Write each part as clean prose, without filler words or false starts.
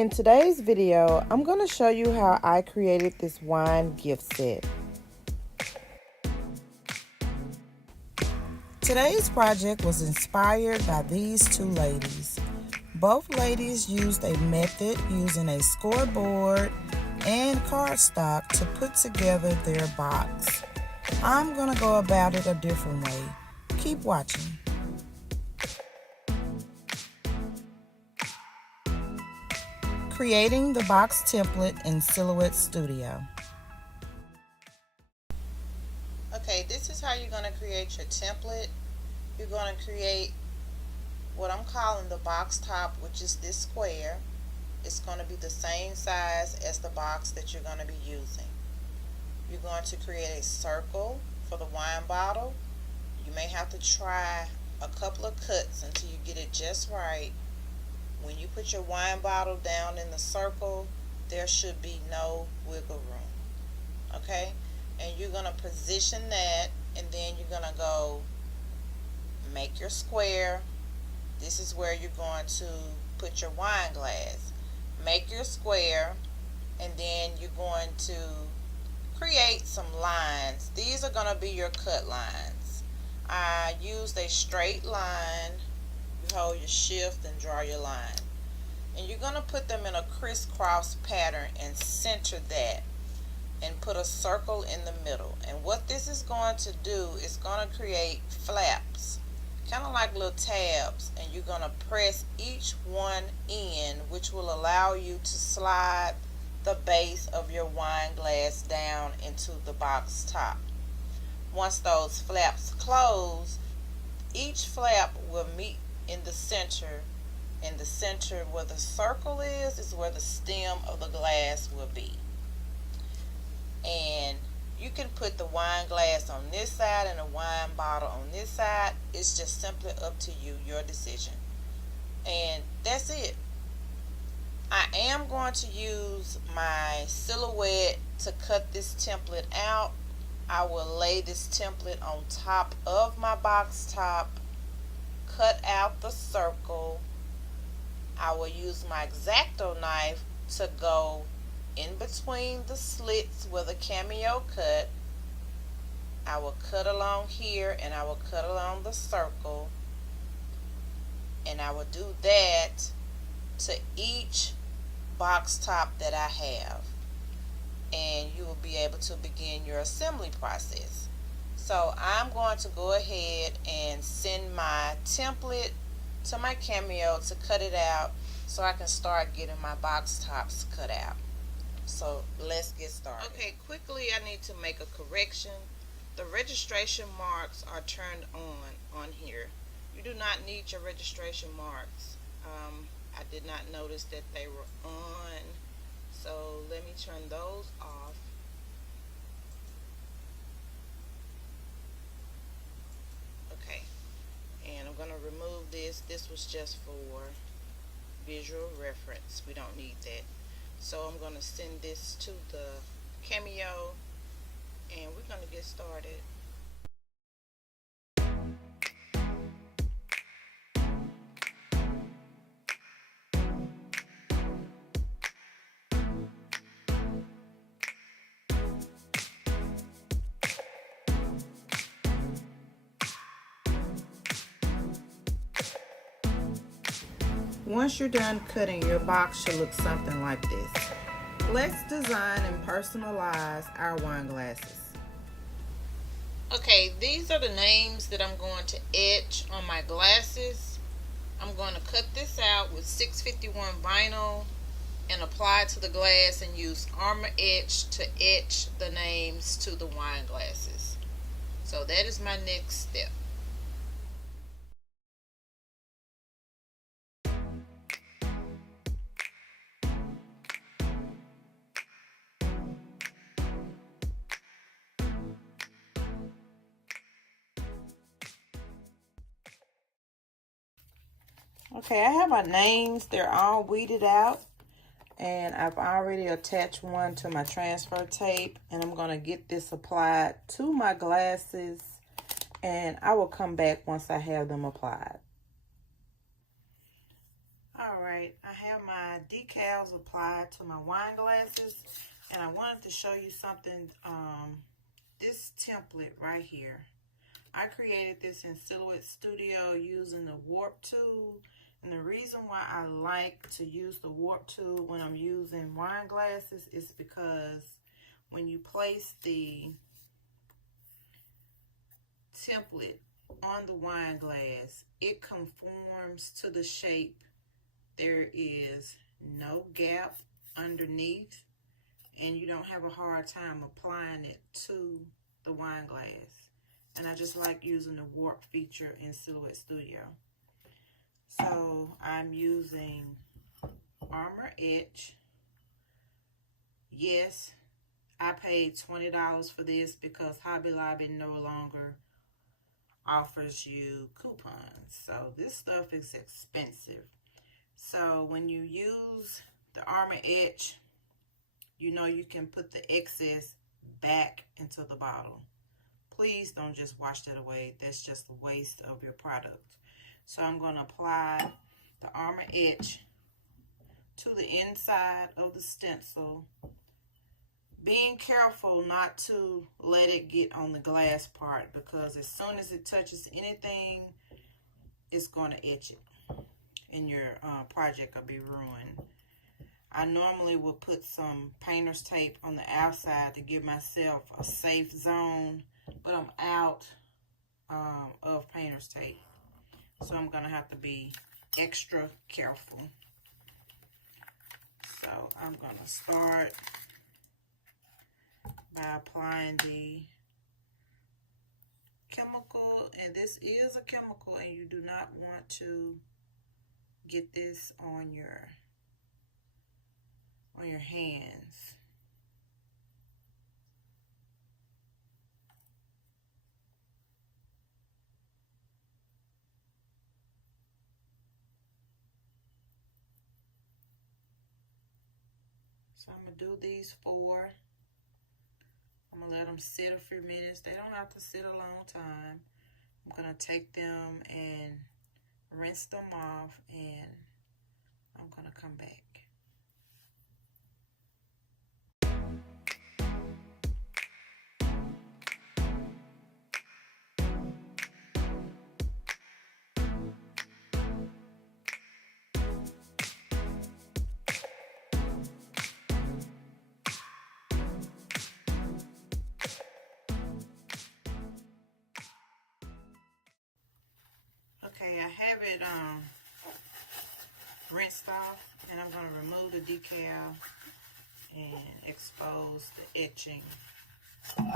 In today's video, I'm going to show you how I created this wine gift set. Today's project was inspired by these two ladies. Both ladies used a method using a scoreboard and cardstock to put together their box. I'm going to go about it a different way. Keep watching. Creating the box template in Silhouette Studio. Okay, this is how you're going to create your template. You're going to create what I'm calling the box top, which is this square. It's going to be the same size as the box that you're going to be using. You're going to create a circle for the wine bottle. You may have to try a couple of cuts until you get it just right. When you put your wine bottle down in the circle, there should be no wiggle room. Okay? And you're going to position that, and then you're going to go make your square. This is where you're going to put your wine glass. Make your square, and then you're going to create some lines. These are going to be your cut lines. I used a straight line. You hold your shift and draw your line. And you're going to put them in a crisscross pattern and center that. And put a circle in the middle. And what this is going to do is going to create flaps, kind of like little tabs, and you're going to press each one in, which will allow you to slide the base of your wine glass down into the box top. Once those flaps close, each flap will meet in the center, and the center where the circle is where the stem of the glass will be. And you can put the wine glass on this side and a wine bottle on this side. It's just simply up to you, your decision. And that's it. I am going to use my Silhouette to cut this template out. I will lay this template on top of my box top, cut out the circle. I will use my X-Acto knife to go in between the slits where the cameo cut. I will cut along here, and I will cut along the circle, and I will do that to each box top that I have, and you will be able to begin your assembly process. So I'm going to go ahead and send my template to my cameo to cut it out so I can start getting my box tops cut out. So let's get started. Okay, quickly I need to make a correction. The registration marks are turned on here. You do not need your registration marks. I did not notice that they were on. So let me turn those off. Okay, and I'm going to remove this. This was just for visual reference. We don't need that. So I'm going to send this to the cameo, and we're going to get started. Once you're done cutting, your box should look something like this. Let's design and personalize our wine glasses. Okay, these are the names that I'm going to etch on my glasses. I'm going to cut this out with 651 vinyl and apply it to the glass and use Armor Etch to etch the names to the wine glasses. So that is my next step. Okay, I have my names. They're all weeded out. And I've already attached one to my transfer tape. And I'm going to get this applied to my glasses. And I will come back once I have them applied. All Alright, I have my decals applied to my wine glasses, and I wanted to show you something, this template right here. I created this in Silhouette Studio using the warp tool, and the reason why I like to use the warp tool when I'm using wine glasses is because when you place the template on the wine glass, it conforms to the shape. There is no gap underneath, and you don't have a hard time applying it to the wine glass. And I just like using the warp feature in Silhouette Studio. So I'm using Armor Etch. Yes, I paid $20 for this because Hobby Lobby no longer offers you coupons. So this stuff is expensive. So when you use the Armor Etch, you know you can put the excess back into the bottle. Please don't just wash that away. That's just a waste of your product. So I'm going to apply the Armor Etch to the inside of the stencil, being careful not to let it get on the glass part, because as soon as it touches anything, it's going to etch it, and your project will be ruined. I normally will put some painter's tape on the outside to give myself a safe zone, but I'm out of painter's tape, so I'm going to have to be extra careful. So I'm going to start by applying the chemical, and this is a chemical, and you do not want to get this on your hands. So I'm going to do these 4. I'm going to let them sit a few minutes. They don't have to sit a long time. I'm going to take them and rinse them off, and I'm going to come back. Okay, I have it rinsed off, and I'm going to remove the decal and expose the etching. Okay.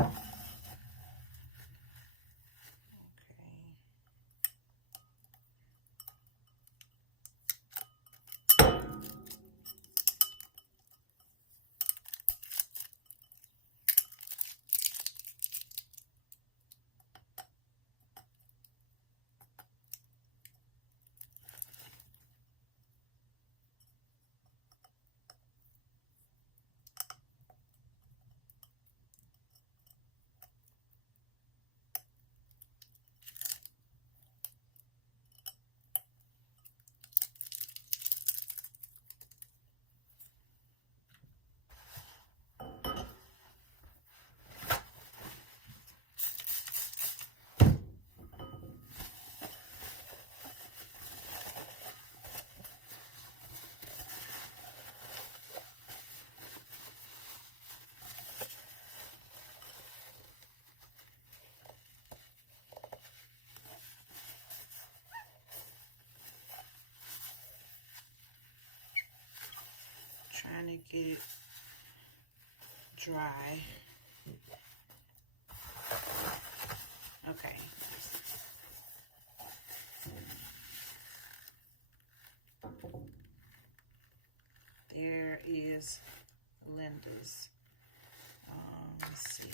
Trying to get it dry. Okay. There is Linda's. Let's see.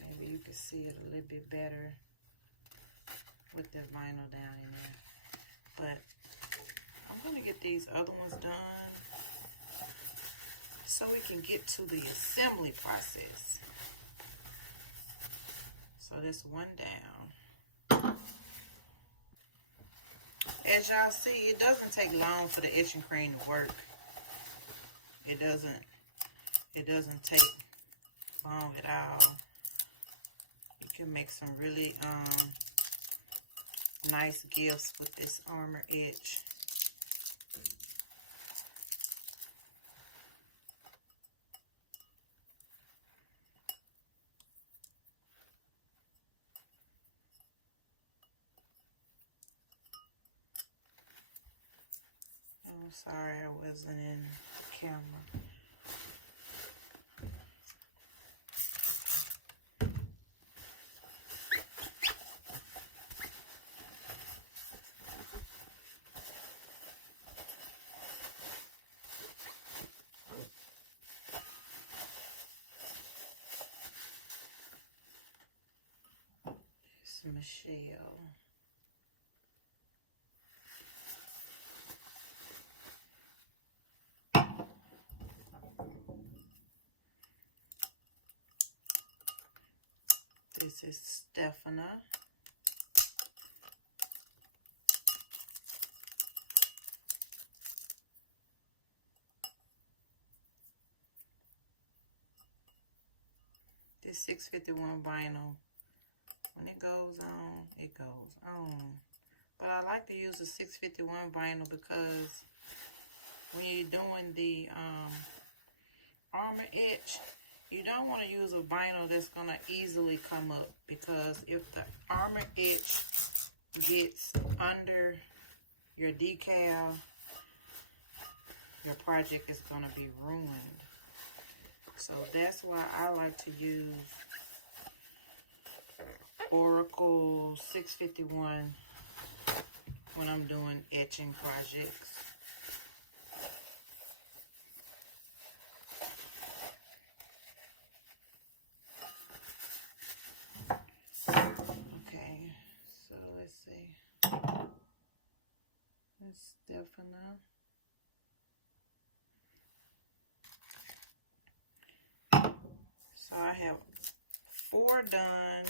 Maybe you can see it a little bit better with the vinyl down in there. But I'm going to get these other ones done so we can get to the assembly process. So this one down. as y'all see, it doesn't take long for the etching cream to work. It doesn't take long at all. You can make some really nice gifts with this armor etch. I'm sorry I wasn't in the camera. It's Michelle. This is Stephana. This 651 vinyl, when it goes on, it goes on. But I like to use the 651 vinyl because when you're doing the armor etch, you don't want to use a vinyl that's going to easily come up, because if the armor etch gets under your decal, your project is going to be ruined. So that's why I like to use Oracle 651 when I'm doing etching projects. Stephana. So I have 4 done,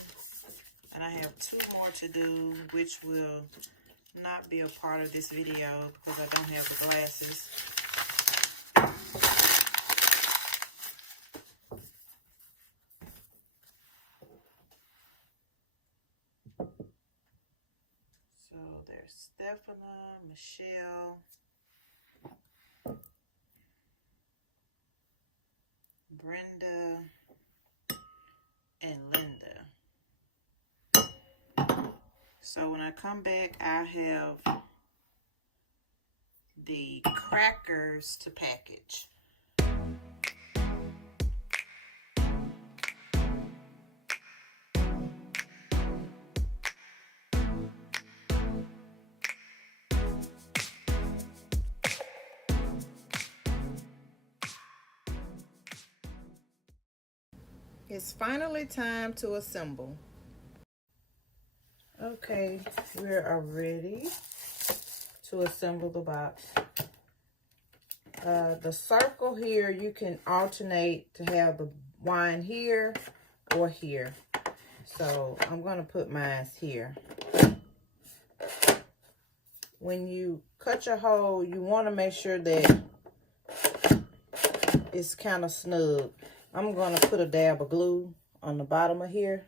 and I have 2 more to do, which will not be a part of this video because I don't have the glasses. So there's Stephana, Michelle, Brenda, and Linda. So when I come back, I have the crackers to package. It's finally time to assemble. Okay, we are ready to assemble the box. The circle here, you can alternate to have the wine here or here. So I'm going to put mine here. When you cut your hole, you want to make sure that it's kind of snug. I'm going to put a dab of glue on the bottom of here,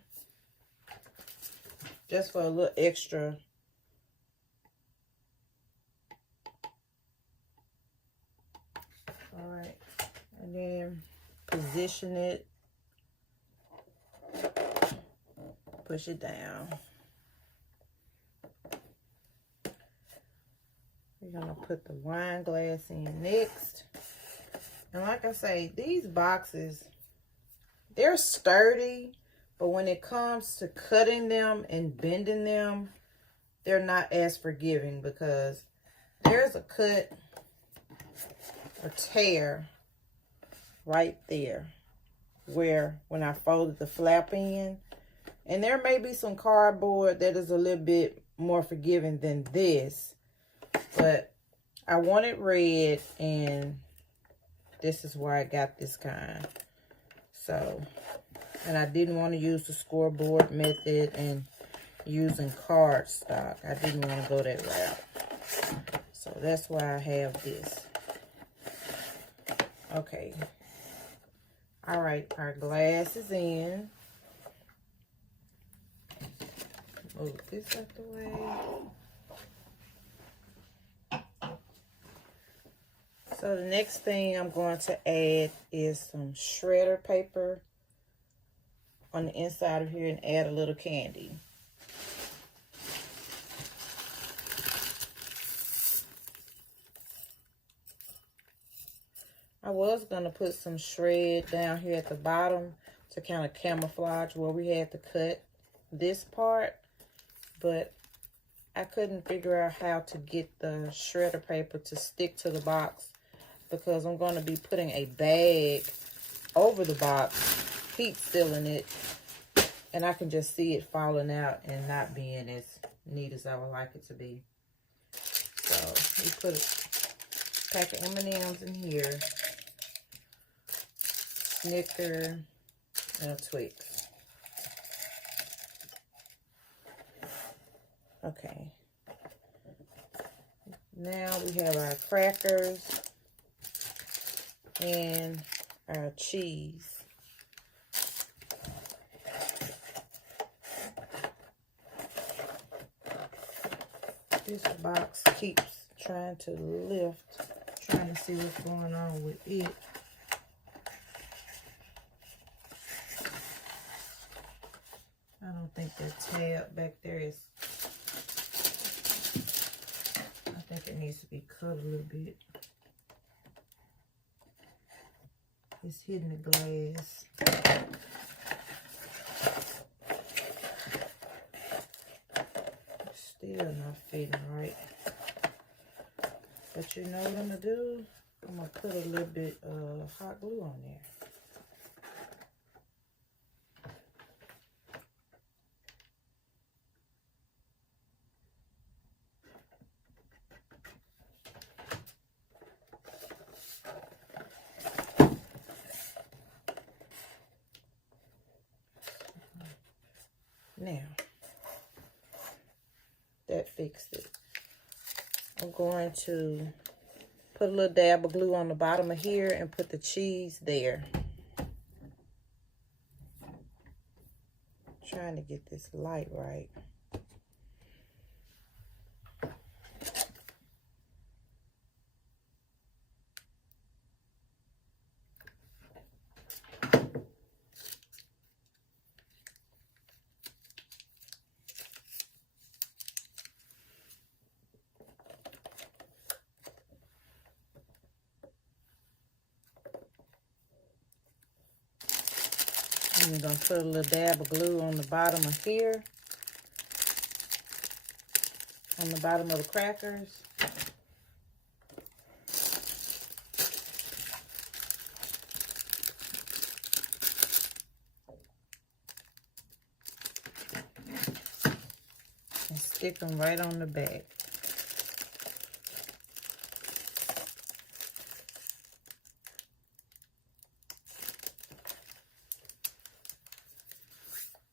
just for a little extra. All right, and then position it, push it down. We're going to put the wine glass in next. And like I say, these boxes, they're sturdy, but when it comes to cutting them and bending them, they're not as forgiving, because there's a cut or tear right there where when I folded the flap in, and there may be some cardboard that is a little bit more forgiving than this, but I want it red, and this is where I got this kind. So, and I didn't want to use the scoreboard method and using cardstock. I didn't want to go that route. So that's why I have this. Okay. All right, our glass is in. Move this out the way. So the next thing I'm going to add is some shredder paper on the inside of here and add a little candy. I was going to put some shred down here at the bottom to kind of camouflage where we had to cut this part, but I couldn't figure out how to get the shredder paper to stick to the box because I'm going to be putting a bag over the box, heat sealing it, and I can just see it falling out and not being as neat as I would like it to be. So we put a pack of M&Ms in here, Snicker, and a Twix. Okay. Now we have our crackers and our cheese. This box keeps trying to lift, trying to see what's going on with it. I don't think that tab back there is, I think it needs to be cut a little bit. It's hitting the glass. It's still not fitting right. But you know what I'm gonna do? I'm gonna put a little bit of hot glue on there. Now, that fixed it. I'm going to put a little dab of glue on the bottom of here and put the cheese there. Trying to get this light right. And we're going to put a little dab of glue on the bottom of here, on the bottom of the crackers. And stick them right on the back.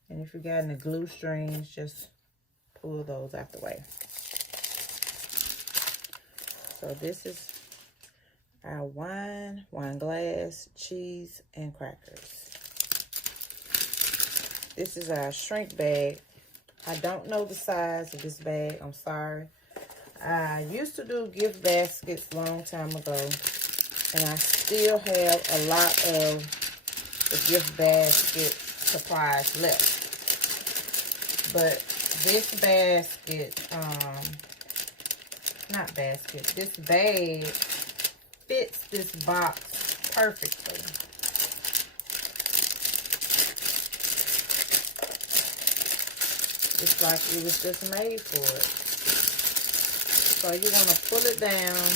And if you got any glue strings, just pull those out the way. So this is our wine glass, cheese, and crackers. This is our shrink bag. I don't know the size of this bag, I'm sorry. I used to do gift baskets a long time ago, and I still have a lot of the gift basket supplies left. But this basket, this bag fits this box perfectly. It's like it was just made for it. So you want to pull it down.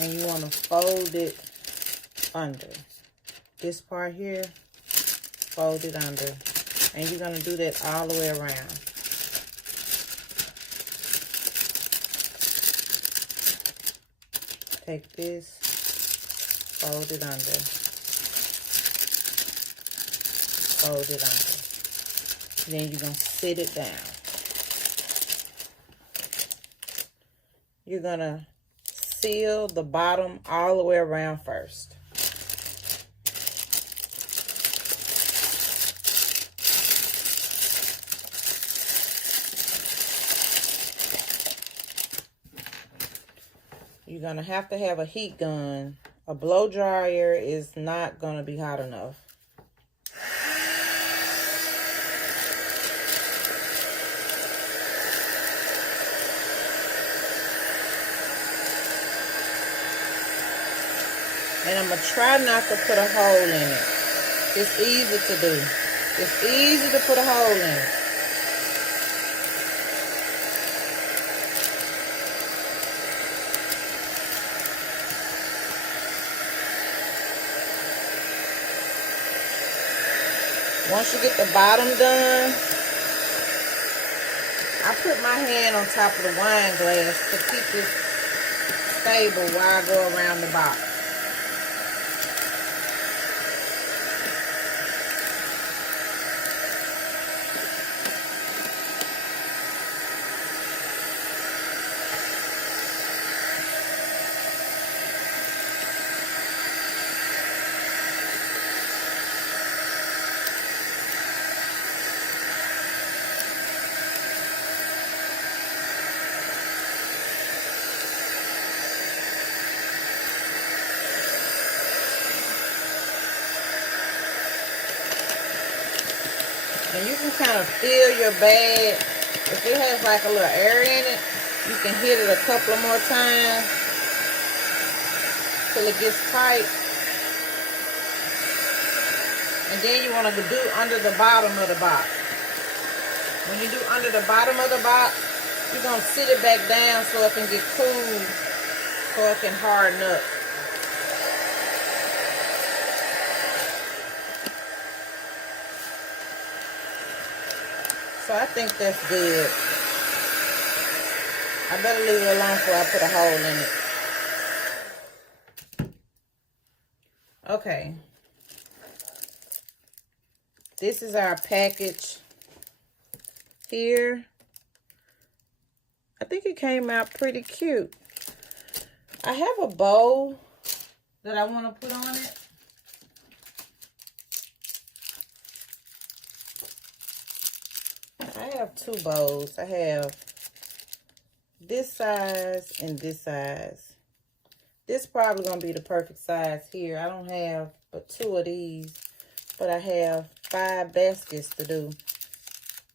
And you want to fold it under. This part here, fold it under. And you're going to do that all the way around. Take this, fold it under. Fold it under. Then you're going to sit it down. You're going to seal the bottom all the way around first. You're going to have a heat gun. A blow dryer is not going to be hot enough. And I'm going to try not to put a hole in it. It's easy to do. It's easy to put a hole in it. Once you get the bottom done, I put my hand on top of the wine glass to keep it stable while I go around the box. And you can kind of fill your bag. If it has like a little air in it, you can hit it a couple more times till it gets tight. And then you want to do under the bottom of the box. When you do under the bottom of the box, you're going to sit it back down so it can get cool, so it can harden up. So I think that's good. I better leave it alone before I put a hole in it. Okay. This is our package here. I think it came out pretty cute. I have a bow that I want to put on it. I have two bows. I have this size and this size. This probably going to be the perfect size here. I don't have but two of these, but I have 5 baskets to do.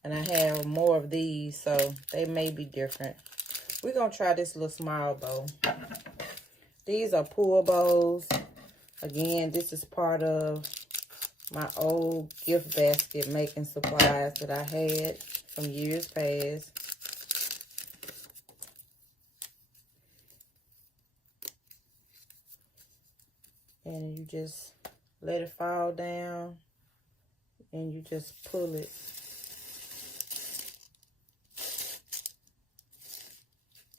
And I have more of these, so they may be different. We're going to try this little small bow. These are pull bows. Again, this is part of my old gift basket making supplies that I had from years past. And you just let it fall down and you just pull it.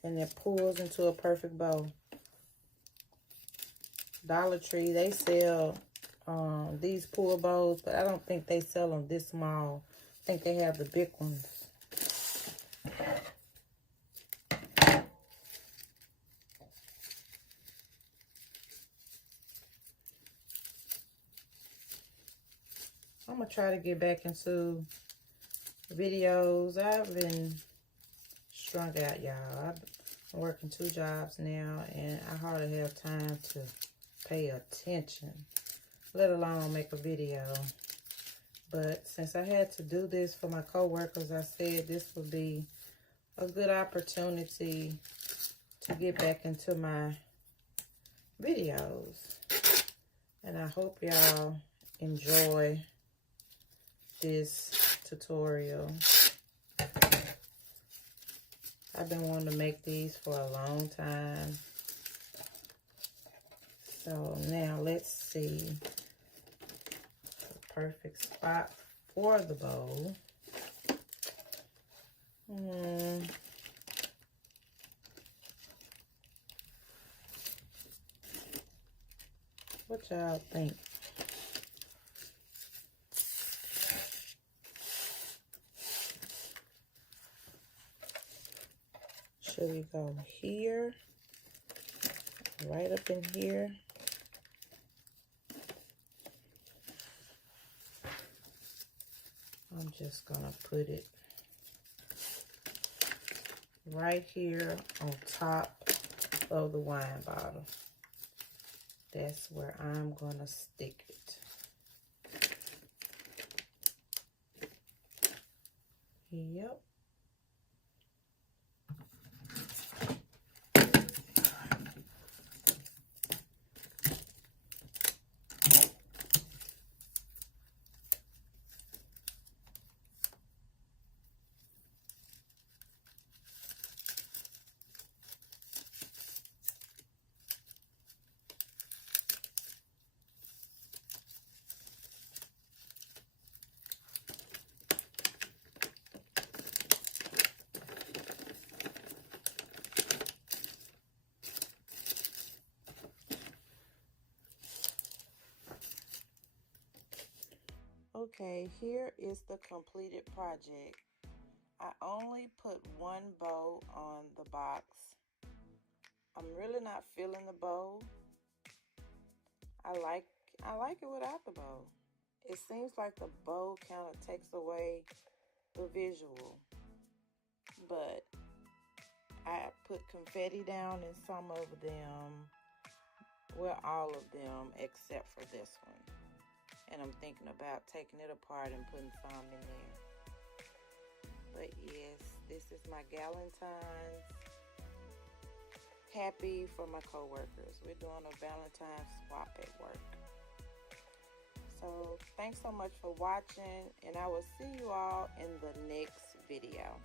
And it pulls into a perfect bow. Dollar Tree, they sell these pull bows, but I don't think they sell them this small. I think they have the big ones. I'm gonna try to get back into videos. I've been strung out, y'all. I'm working 2 jobs now, and I hardly have time to pay attention, let alone make a video. But since I had to do this for my coworkers, I said this would be a good opportunity to get back into my videos. And I hope y'all enjoy this tutorial. I've been wanting to make these for a long time. So now let's see the perfect spot for the bowl. What y'all think? actually go here, right up in here. I'm just gonna put it right here on top of the wine bottle. That's where I'm gonna stick it. Yep. Okay, here is the completed project. I only put one bow on the box. I'm really not feeling the bow. I like it without the bow. It seems like the bow kind of takes away the visual. But I put confetti down in some of them. Well, all of them except for this one. And I'm thinking about taking it apart and putting some in there. But yes, this is my Galentines. Happy for my co-workers. We're doing a Valentine swap at work. So thanks so much for watching, and I will see you all in the next video.